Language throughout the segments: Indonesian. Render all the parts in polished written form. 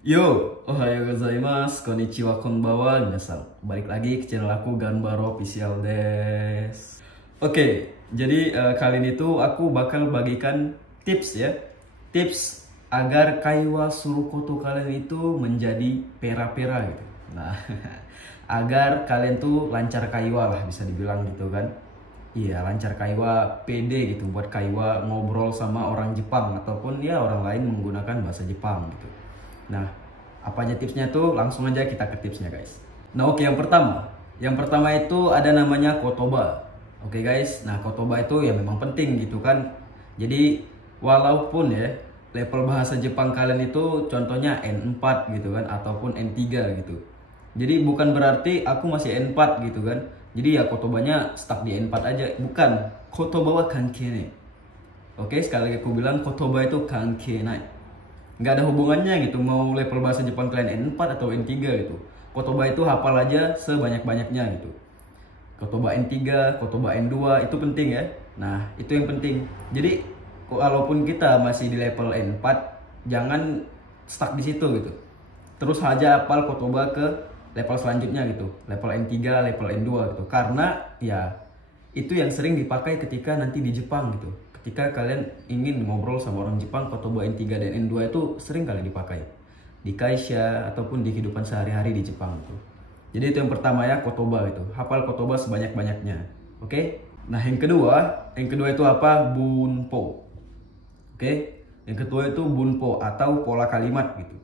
Yo, ohayo gozaimasu, konnichiwa, konbanwa, minasan. Balik lagi ke channel aku Ganbaro Official des. Oke, jadi kali ini tuh aku bakal bagikan tips ya. Tips agar kaiwa surukoto kalian itu menjadi pera-pera gitu. Nah, agar kalian tuh lancar kaiwa lah bisa dibilang gitu kan. Iya, lancar kaiwa pede gitu buat kaiwa ngobrol sama orang Jepang ataupun ya orang lain menggunakan bahasa Jepang gitu. Nah, apa aja tipsnya tuh? Langsung aja kita ke tipsnya guys. Nah oke, yang pertama. Yang pertama itu ada namanya kotoba. Oke guys, nah kotoba itu ya memang penting gitu kan. Jadi walaupun ya level bahasa Jepang kalian itu contohnya N4 gitu kan ataupun N3 gitu. Jadi bukan berarti aku masih N4 gitu kan. Jadi ya kotobanya stuck di N4 aja. Bukan, kotoba wa kankenai. Oke, sekali lagi aku bilang kotoba itu kankenai. Nggak ada hubungannya gitu mau level bahasa Jepang kalian N4 atau N3 gitu. Kotoba itu hafal aja sebanyak-banyaknya gitu. Kotoba N3, kotoba N2 itu penting ya. Nah, itu yang penting. Jadi walaupun kita masih di level N4, jangan stuck di situ gitu. Terus aja hafal kotoba ke level selanjutnya gitu. Level N3, level N2 gitu. Karena ya itu yang sering dipakai ketika nanti di Jepang gitu. Ketika kalian ingin ngobrol sama orang Jepang, kotoba N3 dan N2 itu sering kali dipakai di kaisha ataupun di kehidupan sehari-hari di Jepang gitu. Jadi itu yang pertama ya, kotoba itu. Hafal kotoba sebanyak-banyaknya. Oke? Nah, yang kedua itu apa? Bunpo. Oke? Yang kedua itu bunpo atau pola kalimat gitu.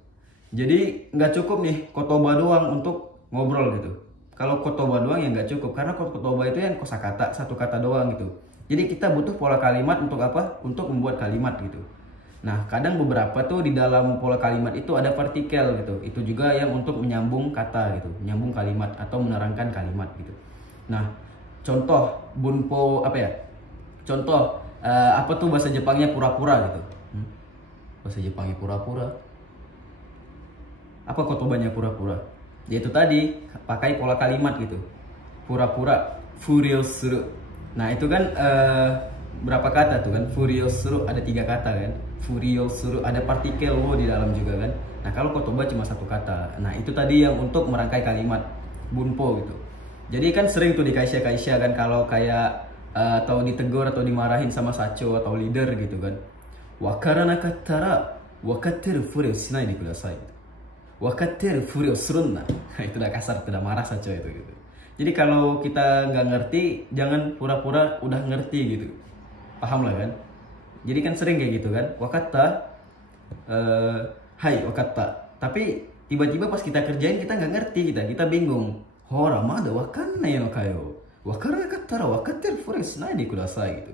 Jadi nggak cukup nih kotoba doang untuk ngobrol gitu. Kalau kotoba doang ya nggak cukup, karena kotoba itu yang kosakata, satu kata doang gitu. Jadi kita butuh pola kalimat untuk apa? Untuk membuat kalimat gitu. Nah, kadang beberapa tuh di dalam pola kalimat itu ada partikel gitu. Itu juga yang untuk menyambung kata gitu, menyambung kalimat atau menerangkan kalimat gitu. Nah, contoh bunpo apa ya? Contoh apa tuh bahasa Jepangnya pura-pura gitu. Bahasa Jepangnya pura-pura. Apa kotobanya pura-pura? Yaitu tadi pakai pola kalimat gitu. Pura-pura, furiosuru. Nah itu kan berapa kata tuh kan? Furiosuru ada 3 kata kan? Furiosuru ada partikel wo di dalam juga kan? Nah kalau kotoba cuma 1 kata. Nah itu tadi yang untuk merangkai kalimat bunpo gitu. Jadi kan sering tuh di kaisha-kaisha kan kalau kayak atau ditegur atau dimarahin sama sacho atau leader gitu kan. Wakaranakattara wakatteru furi o shinai de kudasai. Wakatteru furi o surunna. Itu udah kasar, udah marah sacho itu gitu. Jadi kalau kita nggak ngerti, jangan pura-pura udah ngerti gitu. Paham lah kan? Jadi kan sering kayak gitu kan. Wakatta, hai wakatta. Tapi tiba-tiba pas kita kerjain kita nggak ngerti, kita bingung. Hora mada wakannai no kayo. Wakaranakattara wakatteru furi o shinai de kudasai gitu.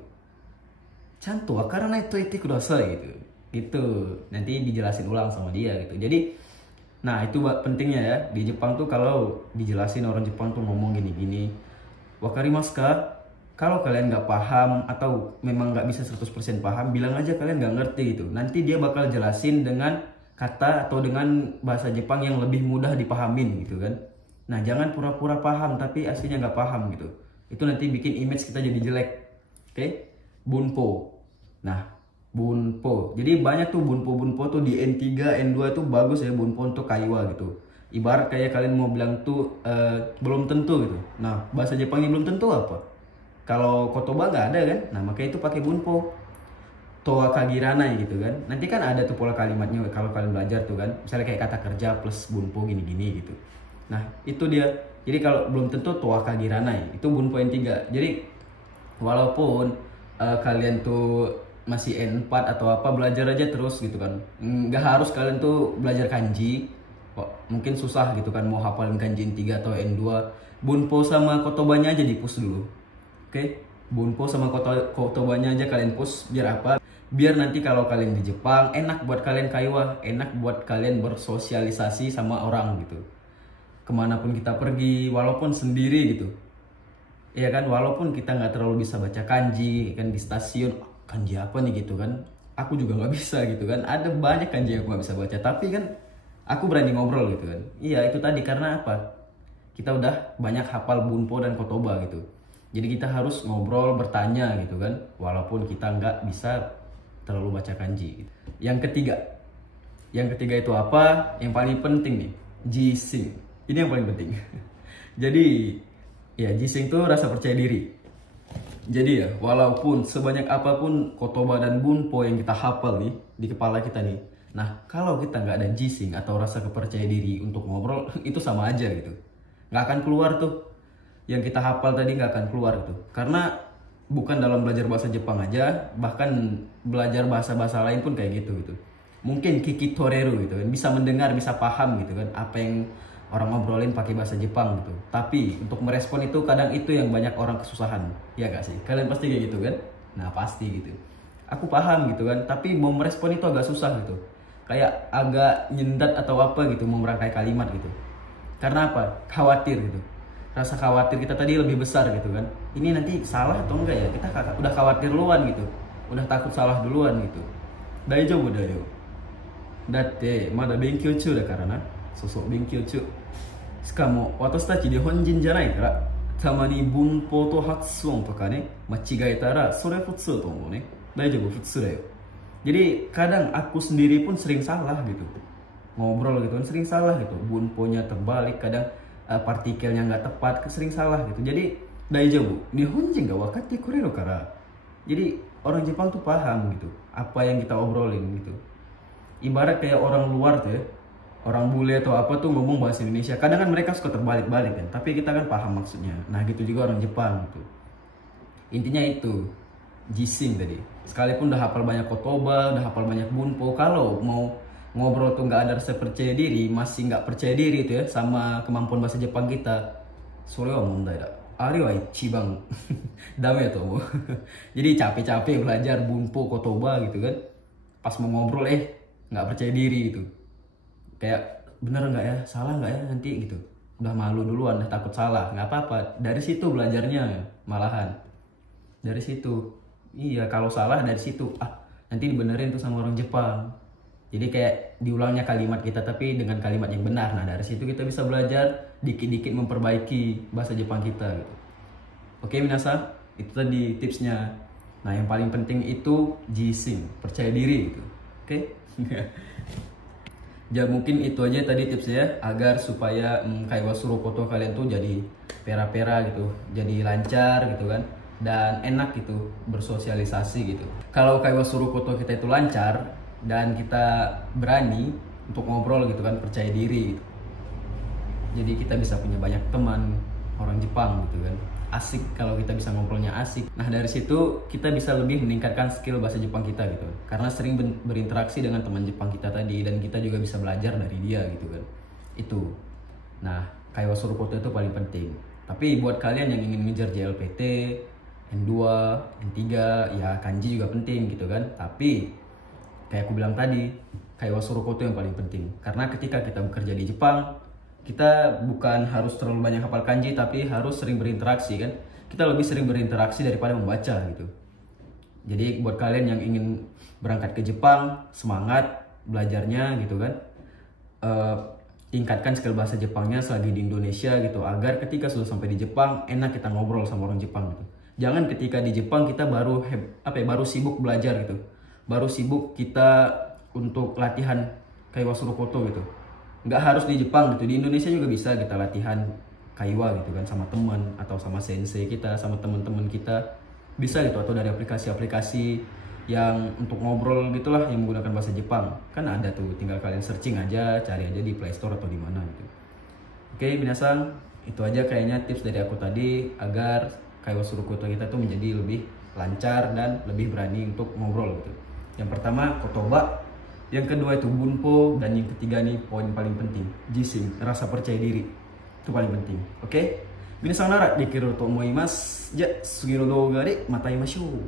Chanto wakaranai to itte kudasai gitu. Gitu. Nanti dijelasin ulang sama dia gitu. Jadi nah itu pentingnya ya, di Jepang tuh kalau dijelasin orang Jepang tuh ngomong gini-gini, wakarimasu ka? Kalau kalian nggak paham atau memang nggak bisa 100% paham, bilang aja kalian nggak ngerti gitu. Nanti dia bakal jelasin dengan kata atau dengan bahasa Jepang yang lebih mudah dipahamin gitu kan. Nah jangan pura-pura paham tapi aslinya nggak paham gitu. Itu nanti bikin image kita jadi jelek. Oke? Bunpo. Nah bunpo. Jadi banyak tuh bunpo-bunpo tuh di N3, N2 tuh bagus ya bunpo untuk kaiwa gitu. Ibarat kayak kalian mau bilang tuh belum tentu gitu. Nah, bahasa Jepangnya belum tentu apa? Kalau kotoba nggak ada kan? Nah, makanya itu pakai bunpo. Toa kagiranai gitu kan. Nanti kan ada tuh pola kalimatnya kalau kalian belajar tuh kan. Misalnya kayak kata kerja plus bunpo gini-gini gitu. Nah, itu dia. Jadi kalau belum tentu toa kagiranai, itu bunpo N3. Jadi walaupun kalian tuh masih N4 atau apa, belajar aja terus gitu kan. Nggak harus kalian tuh belajar kanji. Mungkin susah gitu kan mau hafalin kanji N3 atau N2. Bunpo sama kotobanya aja di push dulu. Oke? Bunpo sama kotobanya aja kalian push biar apa? Biar nanti kalau kalian di Jepang enak buat kalian kaiwa, enak buat kalian bersosialisasi sama orang gitu. Kemanapun kita pergi, walaupun sendiri gitu. Ya kan, walaupun kita nggak terlalu bisa baca kanji kan di stasiun, kanji apa nih gitu kan, aku juga nggak bisa gitu kan, ada banyak kanji yang aku nggak bisa baca, tapi kan aku berani ngobrol gitu kan. Iya itu tadi karena apa, kita udah banyak hafal bunpo dan kotoba gitu, jadi kita harus ngobrol bertanya gitu kan, walaupun kita nggak bisa terlalu baca kanji gitu. Yang ketiga Yang ketiga itu apa? Yang paling penting nih, jising. Ini yang paling penting. Jadi, ya jising itu rasa percaya diri. Jadi ya, walaupun sebanyak apapun kotoba dan bunpo yang kita hafal nih di kepala kita nih, nah kalau kita nggak ada jising atau rasa kepercaya diri untuk ngobrol, itu sama aja gitu. Nggak akan keluar tuh. Yang kita hafal tadi nggak akan keluar gitu. Karena bukan dalam belajar bahasa Jepang aja, bahkan belajar bahasa-bahasa lain pun kayak gitu gitu. Mungkin kiki toreru gitu kan, bisa mendengar, bisa paham gitu kan apa yang orang ngobrolin pakai bahasa Jepang gitu. Tapi untuk merespon itu kadang itu yang banyak orang kesusahan. Ya gak sih? Kalian pasti kayak gitu kan? Nah, pasti gitu. Aku paham gitu kan, tapi mau merespon itu agak susah gitu. Kayak agak nyendat atau apa gitu mau merangkai kalimat gitu. Karena apa? Khawatir gitu. Rasa khawatir kita tadi lebih besar gitu kan. Ini nanti salah atau enggak ya? Kita udah khawatir duluan gitu. Udah takut salah duluan gitu. Daijoubu da yo. Datte mada benkyou chū da kara na. Sosok benkyou chū. Shikamo watashi tachi nihon jin janai kara tama ni bunpo to hatsuon toka ne machigaetara sore futsu to omou ne. Daijoubu futsu da yo. Jadi kadang aku sendiri pun sering salah gitu. Ngobrol gitu kan sering salah gitu. Bunponya terbalik, kadang partikelnya nggak tepat, sering salah gitu. Jadi daijoubu, nihon jin ga wakatte kureru kara. Jadi orang Jepang tuh paham gitu apa yang kita obrolin gitu. Ibarat kayak orang luar tuh ya, orang bule atau apa tuh ngomong bahasa Indonesia, kadang kan mereka suka terbalik-balik kan, tapi kita kan paham maksudnya. Nah gitu juga orang Jepang gitu. Intinya itu jising tadi. Sekalipun udah hafal banyak kotoba, udah hafal banyak bunpo, kalau mau ngobrol tuh nggak ada rasa percaya diri, masih nggak percaya diri tuh ya sama kemampuan bahasa Jepang kita, sore wa mondai da. Ari wa ichiban dame to. Jadi capek-capek belajar bunpo kotoba gitu kan, pas mau ngobrol nggak percaya diri gitu, kayak bener nggak ya, salah nggak ya nanti gitu, udah malu duluan, udah takut salah. Nggak apa-apa, dari situ belajarnya malahan dari situ. Iya, kalau salah dari situ nanti dibenerin tuh sama orang Jepang. Jadi kayak diulangnya kalimat kita tapi dengan kalimat yang benar. Nah dari situ kita bisa belajar dikit-dikit memperbaiki bahasa Jepang kita gitu. Oke minasan, itu tadi tipsnya. Nah yang paling penting itu jising, percaya diri gitu. Oke. Ya mungkin itu aja tadi tipsnya agar supaya kaiwa surukoto kalian tuh jadi pera-pera gitu, jadi lancar gitu kan, dan enak gitu bersosialisasi gitu. Kalau kaiwa surukoto kita itu lancar dan kita berani untuk ngobrol gitu kan, percaya diri gitu. Jadi kita bisa punya banyak teman orang Jepang gitu kan. Asik kalau kita bisa ngobrolnya asik. Nah dari situ kita bisa lebih meningkatkan skill bahasa Jepang kita gitu. Karena sering berinteraksi dengan teman Jepang kita tadi, dan kita juga bisa belajar dari dia gitu kan. Itu. Nah kaiwa surukoto itu paling penting. Tapi buat kalian yang ingin ngejar JLPT, N2, N3, ya kanji juga penting gitu kan. Tapi kayak aku bilang tadi, kaiwa surukoto yang paling penting. Karena ketika kita bekerja di Jepang, kita bukan harus terlalu banyak hafal kanji, tapi harus sering berinteraksi kan. Kita lebih sering berinteraksi daripada membaca gitu. Jadi buat kalian yang ingin berangkat ke Jepang, semangat belajarnya gitu kan. Tingkatkan skill bahasa Jepangnya selagi di Indonesia gitu, agar ketika sudah sampai di Jepang enak kita ngobrol sama orang Jepang gitu. Jangan ketika di Jepang kita baru sibuk belajar gitu, baru sibuk kita untuk latihan kaiwa surukoto gitu. Nggak harus di Jepang gitu, di Indonesia juga bisa kita latihan kaiwa gitu kan, sama teman atau sama sensei kita, sama teman-teman kita bisa gitu, atau dari aplikasi-aplikasi yang untuk ngobrol gitulah yang menggunakan bahasa Jepang kan ada tuh, tinggal kalian searching aja, cari aja di Play Store atau di mana gitu. Oke minasan, itu aja kayaknya tips dari aku tadi agar kaiwa surukoto kita tuh menjadi lebih lancar dan lebih berani untuk ngobrol gitu. Yang pertama kotoba, yang kedua itu bunpo, dan yang ketiga nih poin paling penting, jising, rasa percaya diri. Itu paling penting. Oke? Minasan nara dekiru to omoimasu. Ja, sugi no douga de mata imashou.